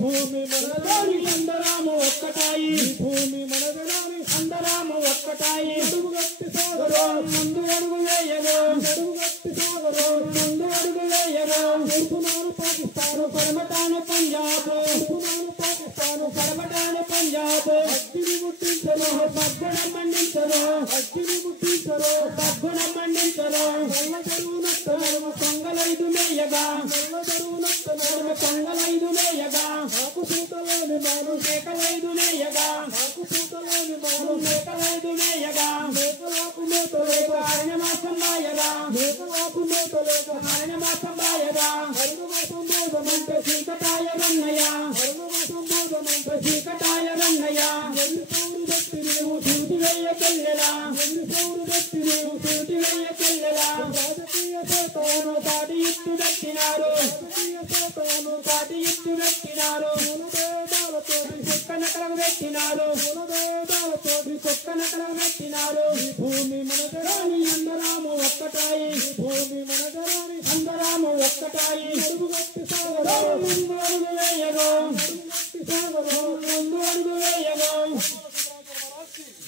భూమి మనదాని అందరాము ఒక్కటాయి భూమి మనదాని అందరాము ఒక్కటాయి అడుగుగట్టి సాగరో ముందు అడుగు వేయగో అడుగుగట్టి సాగరో ముందు అడుగు వేయగో తూర్పునాడు పాకిస్తాను పరమటాను పంజాబ్ తూర్పునాడు పాకిస్తాను పరమటాను పంజాబ్ అగ్గిని ముట్టించరు పద్గుణం మండించరు అగ్గిని ముట్టించరు పద్గుణం మండించరు నల్ల చెరువునట్టనడుమ కొంగలైదు మేయగా నల్ల చెరువునట్టనడుమ కొంగలైదు మేయగా ఆకు పూతలోని మాను మేకలైదు మేయగా ఆకు పూతలోని మాను మేకలైదు మేయగా మేకలాకు మేతలేక అరణ్యమాసం బాయగా మేకలాకు మేతలేక అరణ్యమాసం బాయగా అరణ్యమాసం మోదమంటే చీకటాయ రన్నయ్య అరణ్యమాసం మోదమంటే చీకటాయ రన్నయ్య ఎన్ని సౌరు బట్టి నీవు సూటి వేయకెళ్ళెలా ఎన్ని సౌరు బట్టి నీవు సూటి వేయకెళ్ళెలా రాజకీయ సేతను తాటి ఇట్టు దట్టినారు రాజకీయ సేతను తాటి ఇట్టు దట్టినారు పూలదేదాలతోటి కుక్క నకలకు పెట్టినారు పూలదేదాలతోటి కుక్క నకలకు పెట్టినారు ఈ భూమి మనదరాని అందరాము ఒక్కటాయి భూమి మనదరాని అందరాము ఒక్కటాయి అడుగుగట్టి సాగరో ముందు అడుగు వేయగో అడుగుగట్టి సాగరో ముందు అడుగు వేయగో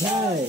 జై